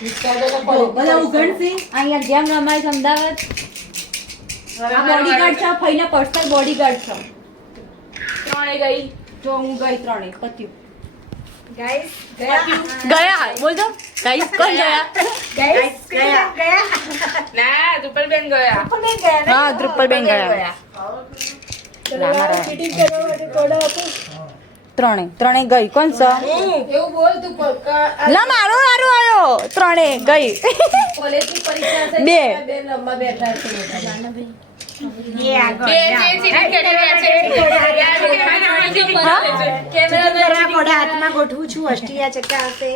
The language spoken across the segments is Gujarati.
બધા ઉઘડશે અહીંયા જેમ રમાય છે અમદાવાદ. આ બોડીગાર્ડ છે, ફઈના પર્સનલ બોડીગાર્ડ છે. ત્રણે ગઈ. જો હું ગઈ ત્રણે પત્યું. ગાઈસ ગયા બોલજો ગાઈસ કોણ ગયા? ના રૂપલબેન ગયા. હા દ્રુપલબેન ગયા. ત્રણે ગઈ. કોણ છે? એવું બોલ તું લા મારો આયો. ત્રણે ગઈ. કોલેજની પરીક્ષા છે. બે. બેન રમવા બેઠા છે. બે જે ચીટિંગ કરી રહ્યા છે. કેમેરા હાથમાં ગોઠવું છું. અષ્ટિયા ચક્કા હશે.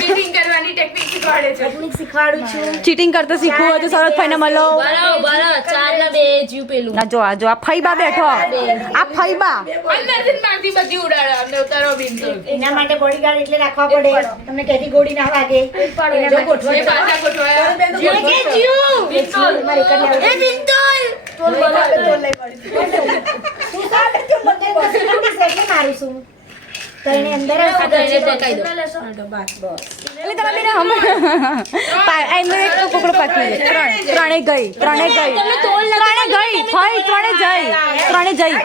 ચીટિંગ કરવાની ટેકનિક શીખવાડે છે. ટેકનિક શીખવાડું છું. ચીટિંગ કરતા શીખવું હોય તો સરસ ફઈને મળો. બરાબર 4 ના 2 જીવ પેલું. ના જો આ ફઈબા બેઠો. આ ફઈબા અંદરથી મારથી બધી ઉડાડે. અમને ઉતારો બિંદુ. એના માટે બોડીગાર્ડ એટલે રાખવા પડે. તમને કેથી ગોળી ના વાગે. એના માટે એ પાછા ગોઠવાયા. બિંદુલ. મારી કન્યા. એ બિંદુલ. તોલ લઈ પડી. તું સાલે તો મને બસ એટલે મારું છું. તો એને અંદર પકાઈ દો. બસ એટલે તમે બેને હમ એનો એક ટુકડો પાકી દે. ત્રણે ગઈ. ત્રણે ગઈ. ત્રણે જઈ.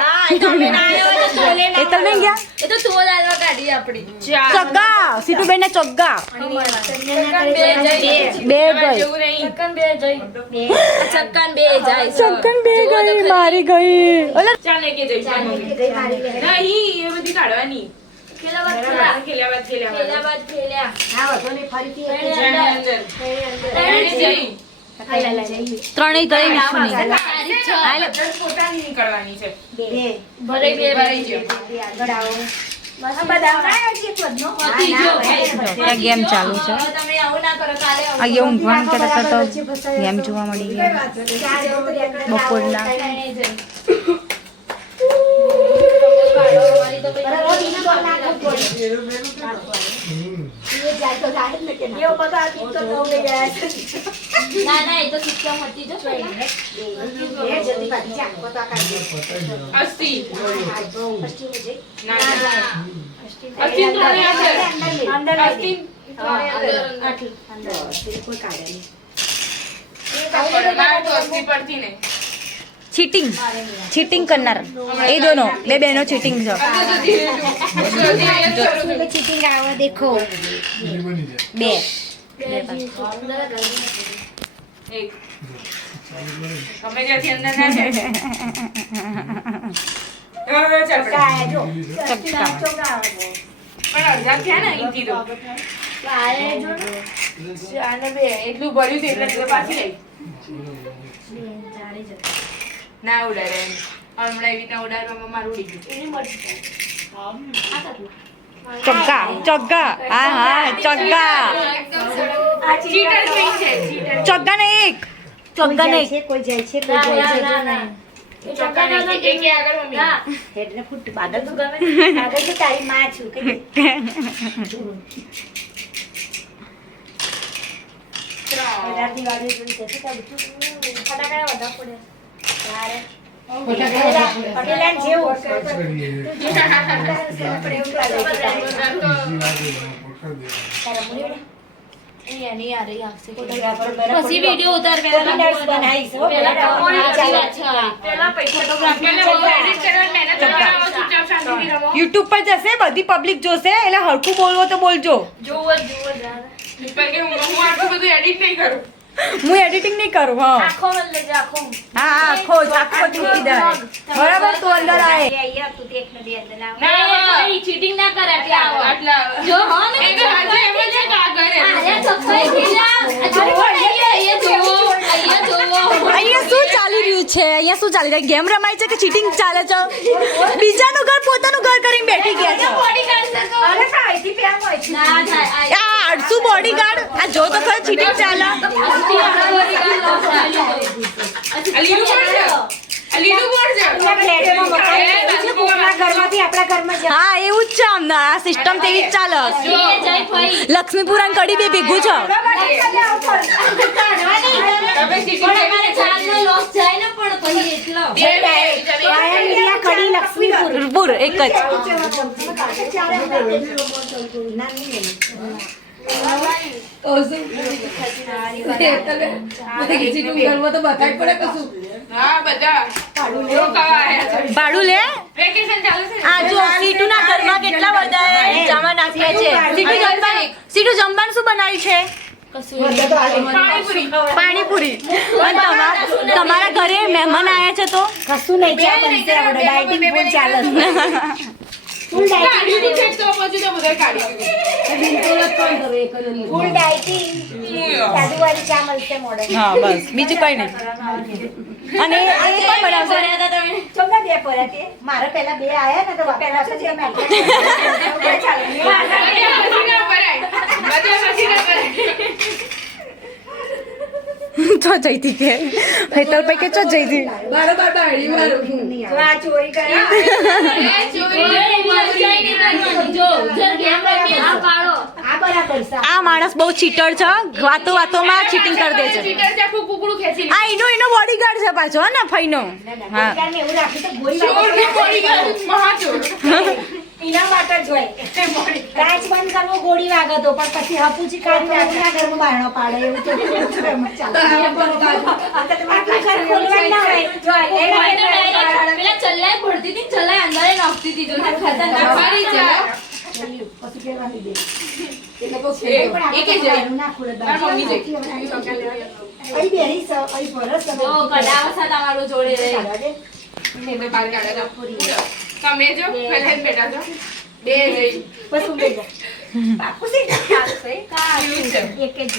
એ તમે ગયા એ તો તોલ આલવા કાઢી આપડી. ચગ્ગા સીટુબેન ને ચગ્ગા. બે ગઈ. જેવું નહીં. ચક્કન બે જાય. ચક્કન બે ગઈ. મારી ગઈ. ઓલે ચાલ ને કે જઈ. જઈ મારી ગયા. નહીં એ બધી કાઢવાની. ખેલ્યા બાદ હા વધો ને ફરીથી એક ત્રણે અંદર. ત્રણે જઈ. ત્રણેય ગઈ વિષ્ણુની. પોતાની નીકળવાની છે. બે ભલે બે ભરાઈ ગયો. આગળ આવો. બધા હજી એક વધનો. પતી ગયો. ત્યાં ગેમ ચાલુ છે. હવે તમે આવું ના કરો. કાલે આવું. આ એવું ઊંઘવાનું કરતા તો ગેમ જોવા મળી ગઈ બપોરના. ત્રણે જઈ. ના ના એ તો સિસ્ટમ હતી જો પહેલા. 80. ના ના 80 ત્રણે અંદર. 80 પડતી નહીં. ચીટિંગ કરનાર એ દોનો બે બહેનો ચીટિંગ છે. ચીટિંગ આવો દેખો. બે એક. તમે જ્યાંથી અંદર ના જાય. હવે ચાલ પડે. પણ અડધા થયા ને અહીંથી તો. આને બે એટલું ભર્યું છે એટલે પાછી લઈ. ના ઉડાડે એમ. હમણાં એવી રીતના ઉડાડવામાં મારું ઉડી ગયું. ચગ્ગા હા ચગ્ગા. ચીટર થઈ છે. ચીટર. ચગ્ગા ને એક ચગ્ગા ને કોઈ જાય છે કોઈ જાય છે એક આગળ મમ્મી. હેડને ફૂટ બાદલ તો ગમે આગળ તો તારી માં છું કે વધારે દિવાળી જોઈ છે તો ફટાકડા વધા પડે તારે પટેલાન જેવું પછી વિડિયો ઉતાર યુટ્યુબ પર જશે બધી પબ્લિક જોશે એટલે હરખું બોલવો તો બોલજો. બધું એડિટ નહીં કરું. હું એડિટિંગ નહીં કરું. હા હા આખો ચૂકી દે બરાબર તો અંદર આવે. ચીટિંગ ના કરે આટલા જો એને આજે એમ જ કાગળ અહીંયા શું ચાલી રહ્યું છે? અહીંયા શું ચાલી રહ્યું? ગેમ રમાય છે કે ચીટિંગ ચાલે છે? બીજાનું ઘર પોતાનું ઘર કરીને બેઠી ગયા છે. આ 800 બોડીગાર્ડ આ જો તો ખરી ચીટિંગ ચાલે. હા એવું જ છે અમને આ સિસ્ટમ તેવી જ ચાલે. લક્ષ્મીપુરા કડી બે ભેગું છે. જાય ને પણ પછી એટલો વાયા કડી લક્ષ્મીપુર પૂર એક જ હા બધા રોકાવા આયા છે. ભાડું લે વેકેશન ચાલુ છે ને? આ જો સીટુના ઘરમાં કેટલા બધા જમા નાખ્યા છે સીટુ જમવાનું શું બનાવ્યું છે પાણીપુરી. પાણીપુરી અને તમારા ઘરે મહેમાન આવ્યા છે તો કશું નહીં ચા બનશે આપણે ડાયટિંગ ફૂલ ચાલે છે ફૂલ કાઢી ડાયટિંગ દીધું તો પછી તો બધા કાઢી દીધું. ફૂલ ડાયટિંગ સાદુવાળી ચા મળશે મોડે હા બસ બીજું કઈ નહીં અને એ પણ બનાવશે ચોકા બે પડ્યા તે મારે પહેલા બે આયા ને તો પેલા પછી અમે બધા પછી ના ભરાય. બધા પછી ના ભરાય. ચો જઈતી કે હેતલ પૈ કે ચો જઈતી તો આ ચોરી કરી એ ચોરી આ બરાબર છે આ માણસ બહુ ચીટર છે વાતો વાતોમાં ચીટિંગ કરી દે છે ચીટર ચાકુ કુકડું ખેંચી આ એનો બોડીગાર્ડ છે પાછો હે ને ફઈનો હા સરકારને એવું રાખ્યું તો ગોળી ચોરની ગોળી ગયું મહાચોર. એના માટે જ હોય કાચ બંધ કરવો ગોળી વાગે તો પણ પછી હપુચી કાઢી નાખીને ઘરમાં બારણો પાડે એવું તો ચાલે આટલું ઘર ખોલવાનું ના હોય જો મારી ચા. પછી કહેવાની દે એક જ જાય. ના ખોલે મારી મમ્મી જઈ. અહીં બેરી છે અહીં ફરસ છે મેં બહાર કાઢ્યા હતા. તમે જો પહેલા જ બેઠા છો. બે જઈ. બસ ઊંઘી જા બાપુ સે ચાલશે એવું છે. એક જ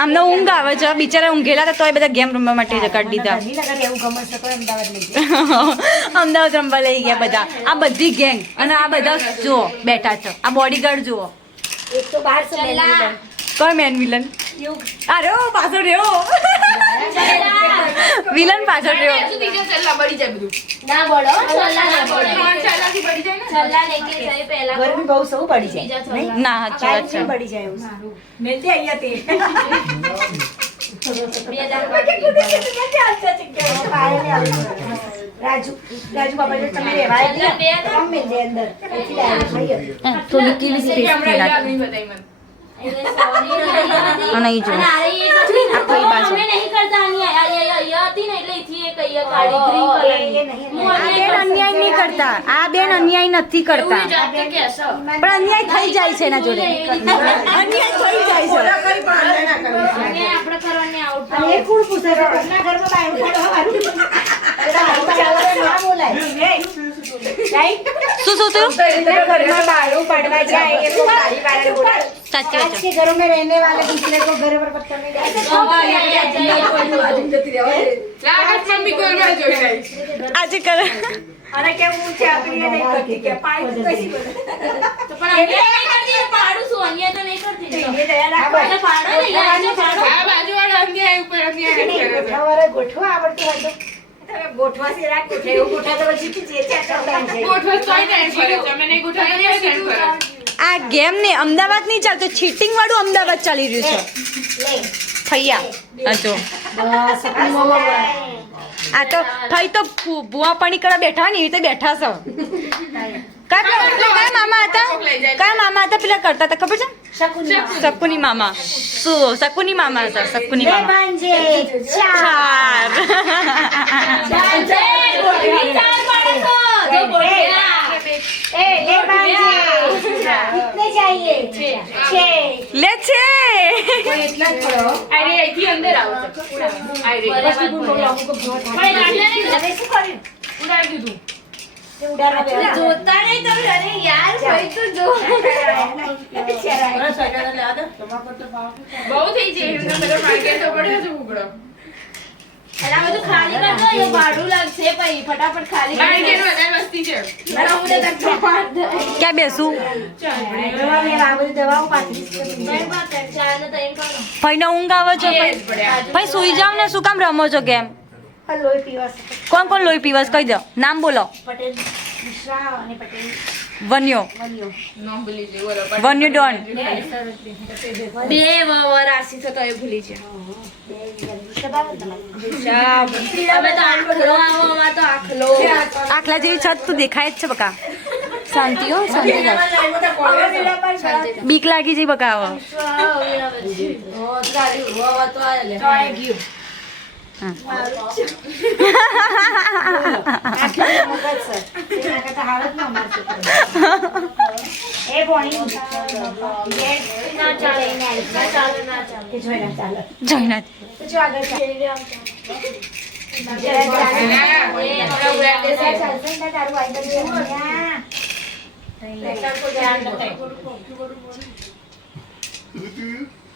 આમને ઊંઘ આવે છે બિચારા ઊંઘેલા હતા તોય બધા ગેમ રમવા માટે જ કાઢી દીધા ગાંધીનગર એવું ગમે છે તો અમદાવાદ લઈ જાય અમદાવાદ રમવા લઈ ગયા બધા આ બધી ગેંગ અને આ બધા જુઓ બેઠા છે આ બોડીગાર્ડ જુઓ એક તો બહાર છે મેન કઈ મેન વિલન અરે ઓ પાછળ રહ્યો વિલન પાછળ રહ્યો હજુ ત્રીજા સલ્લા બળી જાય બધું. ના બળો ત્રણ સલ્લાથી બળી જાય ને. ગરમી બહુ સૌ પડી જાય નહીં? ના સાચી વાત છે પડી જાય એવું મેં તે અહીંયા તે રાજુ રાજુ બાબા જો તમે રહેવા આવ્યા તમે જે અંદર એથી ડાયરેક્ટ લઈ આવ્યો. થોડી કેવી સ્પેસ હમણાં યાદ નહીં બતાવી મને. અને અહીં જો આખો એ બાજુ એ નહીં. આ બેન અન્યાય નહીં કરતા આ બેન અન્યાય નથી કરતા પણ અન્યાય થઈ જાય છે એના જોડે અન્યાય થઈ જાય છે અને એ કોણ પૂછે છે ઘરના ઘરમાં બાયણું પાડવાનું ના બોલાય રાઈટ શું શું થયું अपने घर में बालों पड़वा जाए ये तो सारी बातें बोला સાચી વાત आज છે के घरों में रहने वाले दूसरे को घर पर पत्थर नहीं डालते લાગત મમ્મી ગોળમાં જોઈ રહી. આજે કરે अरे क्या मुंह से अपनी ये नहीं करती क्या पाई तो कैसी बोले ये दया रखो આ બાજુવાળો અંધ્યાય ઉપર અંધ્યાય કરે છે. हमारे गोठवा आवड़ती है तो તમે ગોઠવા से રાખ ગોઠે એવું ગોઠા તો પછી તું જે છે ગોઠવો તો તોય ડાન્સ કરે છે. અમે નહીં ગોઠવીએ તોય ડાન્સ કરે છે. આ ગેમ ને અમદાવાદ નહીં ચાલતું ચીટિંગ વાળું અમદાવાદ ચાલી રહ્યું છે લે ફૈયા આ જો બસ अपनी मम्मा આ તો ફઈ તો ભુવા પાણી કરવા બેઠા ને એવી રીતે બેઠા છો કયા મામા હતા કયા મામા હતા પેલા કરતા હતા ખબર છે શકુની શકુની મામા શું શકુની મામા હતા શકુની લે મામા માંજે ચાર ए ले માંજે कितने चाहिए छह લે છે અરે અહીંથી અંદર આવો છો. અરે હવે શું કર્યું ઉડાડી દીધું. તે ઉડાડવા બેઠા. જોતા નહીં તમે અરે યાર ભાઈ તો જો બહુ થઈ છે એમને બધો માર્કેટ તો પડ્યો છે ઉગડો. માર્કેટ વધારે વસ્તી છે. ક્યાં બેસું દવા લેવા આ બધી દવાઓ 35 ભાઈને ઊંઘ આવે છે એ જ પડ્યા. ભાઈ સુઈ જાવ ને શું કામ રમો છો ગેમ લોહી પીવા છે. કોણ કોણ લોહી પીવસ કહી દો નામ બોલો પટેલ મિશ્રા અને પટેલ વન્યો નો ભૂલી જઈ બોલો વન્યો ડોન બે રાશિ થતો એ ભૂલી છે અમે તો આખલો આવો અમાર તો આખલો આખલા જેવી છત તું દેખાય જ છે બકા શાંતિ હો શાંતિ રાખ બીક લાગી જઈ બકા હવે જયનાથ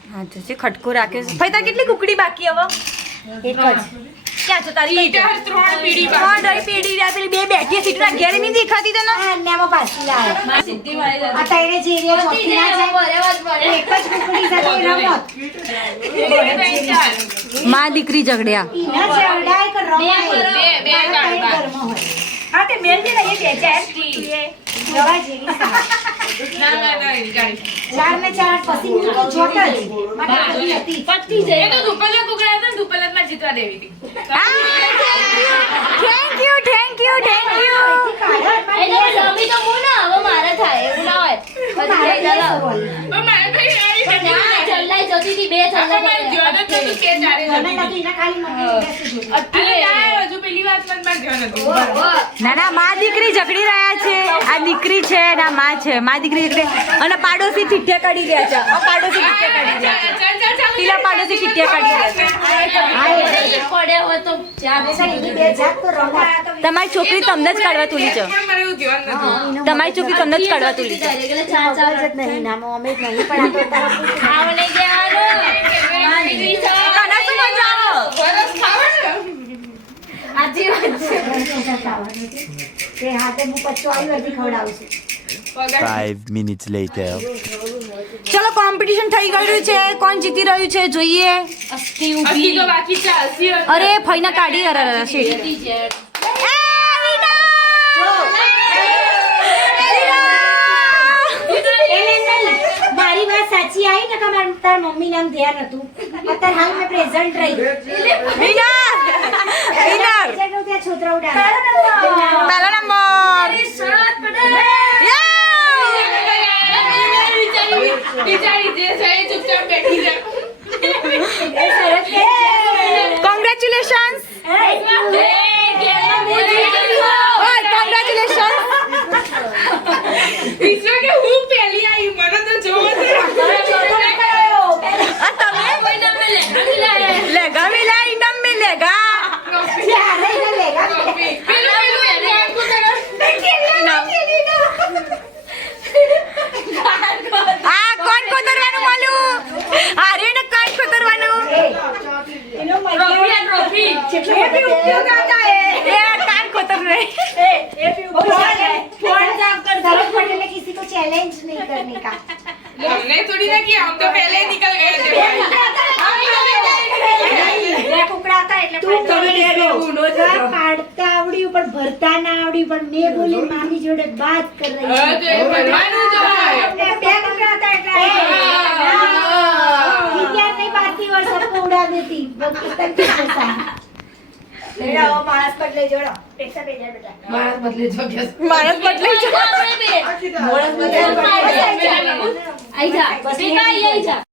હા તો છે ખટકો રાખે છે ભાઈ તાર કેટલી કુકડી બાકી હવે એક જ ક્યાં છો તારી ત્રણ પીડી ત્રણ રહી પેઢી રહ્યા પેલી બે બેઠી સીટના ઘેર નહીં દેખાતી તને અન્યામાં પાછી લાવે આ તઈને જે એરિયા ચોકી ના જાય એક જ કુકડી સાથે રમત માં દીકરી ઝઘડ્યા ઈના ચવડાય કે રમાય બે ઘરમાં હોય હા તે મેલ દે ને એ બે ચાર જવા જેવી સાહેબ ચાર ને ચાર પછી તો જોટ જ મારી હતી પત્તી જાય તો દુપલ્લા કુકડા હતા દુપલ્લામાં જીતવા દેવી હતી thank you thank you thank you એટલે રમી તો હું ના હવે મારે થાય એવું ના હોય પછી જઈ ચાલો મારે ભાઈ આવી ના ચલ્લાઈ જતી હતી બે ચલ્લાઈ ધ્યાન જ નતું કે ચારે મને નથી એના ખાલી મમ્મી બેસી જોઈ અરે ના હજુ પેલી વાત મન માં ધ્યાન હતું ના ના માં દીકરી ઝઘડી રહ્યા છે આ દીકરી છે ના માં છે માં દીકરી ઝઘડે અને પાડોશી ચિઠ્ઠિયા કાઢી રહ્યા છે આ પાડોશી ચિઠ્ઠિયા કાઢી રહ્યા છે પેલા પાડોશી ચિઠ્ઠિયા કાઢી રહ્યા છે પડે હોય તો બે જાત તો રમત તમારી છોકરી તમને જ કાઢવા તુલી છે પણ મારે એવું ધ્યાન નતું તમારી છોકરી તમને જ કાઢવા તુલી છે એટલે ચાર ચાર જ નહીં ના અમે જ નહીં પણ આ તો તારા આવને ગયા મારી ગઈ છે તને શું મજા આવે વરસ ખાવા ને આજી વાત છે તે હાથે હું પચ્ચો આવ્યું હજી ખવડાવું છું 5 minutes later. ચલો કોમ્પિટિશન થઈ ગયું છે કોણ જીતી રહ્યું છે જોઈએ અસ્તી અસ્તી ઊભી તો બાકી છે અસ્તી અરે ફઈના કાઢી અરે શેઠ હતી છે મારી વાત સાચી આવી ને કે મારું તાર મમ્મી નામ ધ્યાન હતું અત્યારે હાલ મેં પ્રેઝન્ટ રહી વિનર વિનર ત્યાં છોતરા ઉડાડે પહેલો નંબર બિચારી જે છે એ ચૂપચાપ બેઠી છે કોંગ્રેચ્યુલેશન્સ કોંગ્રેચ્યુલેશન્સ વિશ્વ કે હું પહેલી આવી મને તો જોવો છે તમે લેગા મિલા ઇનામ મિલેગા આ કોણ કોતરવાનું બોલું અરે ને કાન કોતરવાનું એ કાન કોતર નહીં किसी को चैलेंज नहीं करने का हमने थोड़ी ना किया हम तो पहले ही निकल गए थे પાડતા આવડ્યું પણ ભરતા ના આવડ્યું પણ મેં બોલી મામી જોડે વાત કર રહી અરે ભરવાનું જ હોય બે કુકડા હતા એટલે વિદ્યા નહીં પાડતી और सबको उड़ा देती वो कितना कैसा મેરા માણસ બદલે જોડો પૈસા ભેજા બેટા માણસ બદલે જો કે માણસ બદલે છે આપણે બે માણસ બદલે આઈ જા બેટા આઈ જા